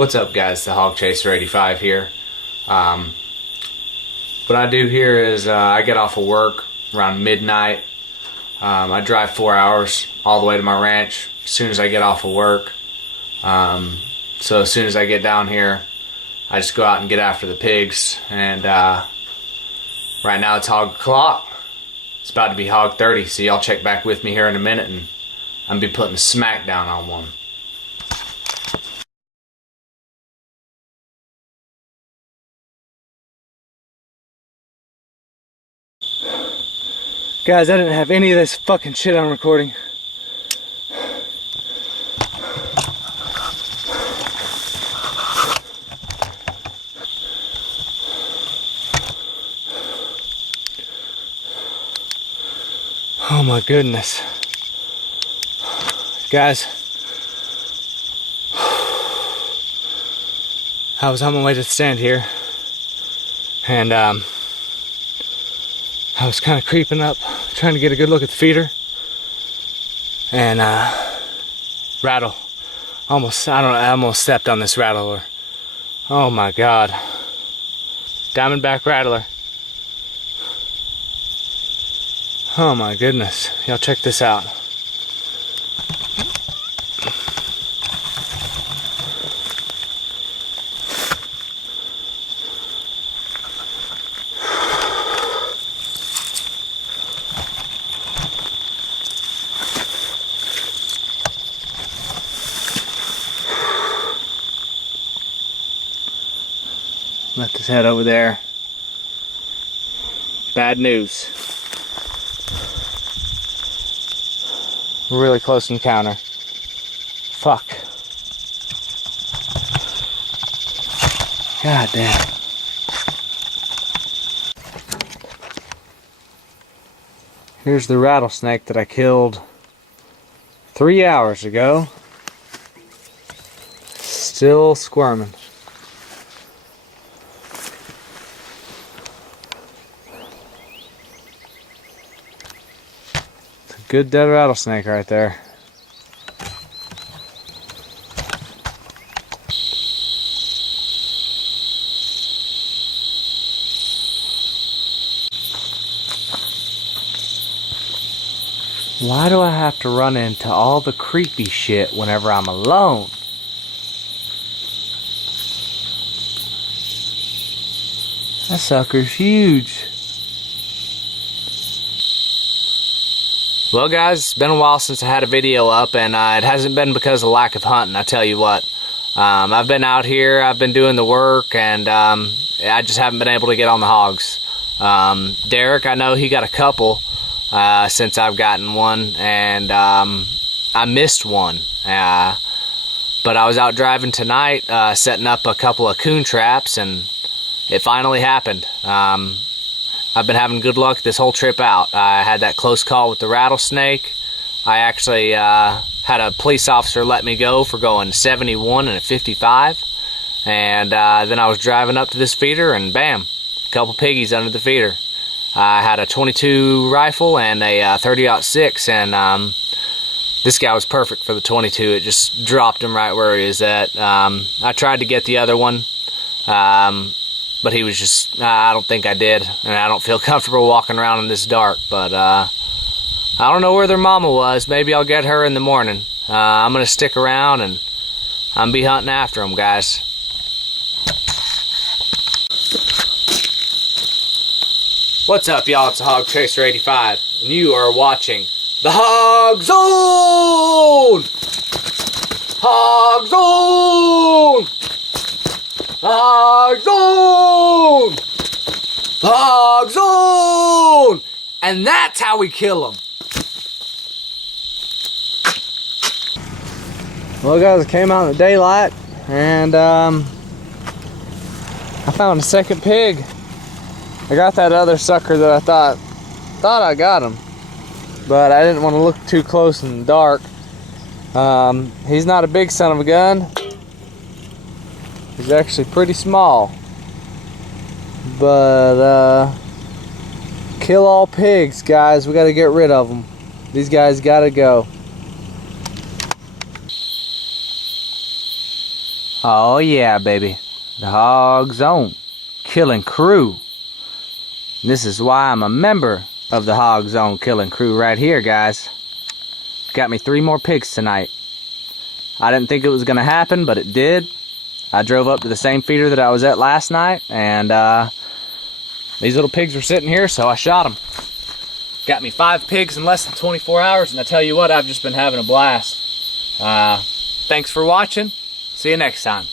What's up, guys? The Hog Chaser 85 here. What I do here is I get off of work around midnight. I drive 4 hours all the way to my ranch as soon as I get off of work. So as soon as I get down here, I just go out and get after the pigs. And right now it's hog o'clock. It's about to be hog 30, so y'all check back with me here in a minute, and I'm gonna be putting a smack down on one. Guys, I didn't have any of this fucking shit on recording. Oh my goodness. Guys, I was on my way to the stand here, and I was kind of creeping up, trying to get a good look at the feeder, and rattle. I almost stepped on this rattler. Oh my god. Diamondback rattler. Oh my goodness. Y'all check this out. Let this head over there. Bad news. Really close encounter. Fuck. God damn. Here's the rattlesnake that I killed 3 hours ago. Still squirming. Good dead rattlesnake right there. Why do I have to run into all the creepy shit whenever I'm alone? That sucker's huge. Well guys, it's been a while since I had a video up, and it hasn't been because of lack of hunting, I tell you what. I've been out here, I've been doing the work, and I just haven't been able to get on the hogs. Derek, I know he got a couple since I've gotten one, and I missed one. But I was out driving tonight, setting up a couple of coon traps, and it finally happened. I've been having good luck this whole trip out. I had that close call with the rattlesnake. I actually had a police officer let me go for going 71 and a 55. And then I was driving up to this feeder, and bam, a couple piggies under the feeder. I had a 22 rifle and a 30-06, and this guy was perfect for the 22. It just dropped him right where he was at. I tried to get the other one. But he was just, I don't think I did, and I don't feel comfortable walking around in this dark, but I don't know where their mama was. Maybe I'll get her in the morning. I'm going to stick around, and I'm going to be hunting after them, guys. What's up, y'all? It's the Hog Chaser 85, and you are watching the Hog Zone! Hog Zone! Hog Zone! Hog Zone! And that's how we kill them. Well guys, I came out in the daylight, and I found a second pig. I got that other sucker that I thought I got him, but I didn't want to look too close in the dark. He's not a big son of a gun. He's actually pretty small, but kill all pigs, guys. We got to get rid of them. These guys got to go. Oh yeah, baby. The Hog Zone Killing Crew. This is why I'm a member of the Hog Zone Killing Crew right here, guys. Got me 3 more pigs tonight. I didn't think it was gonna happen, but it did. I drove up to the same feeder that I was at last night, and these little pigs were sitting here, so I shot them. Got me 5 pigs in less than 24 hours, and I tell you what, I've just been having a blast. Thanks for watching. See you next time.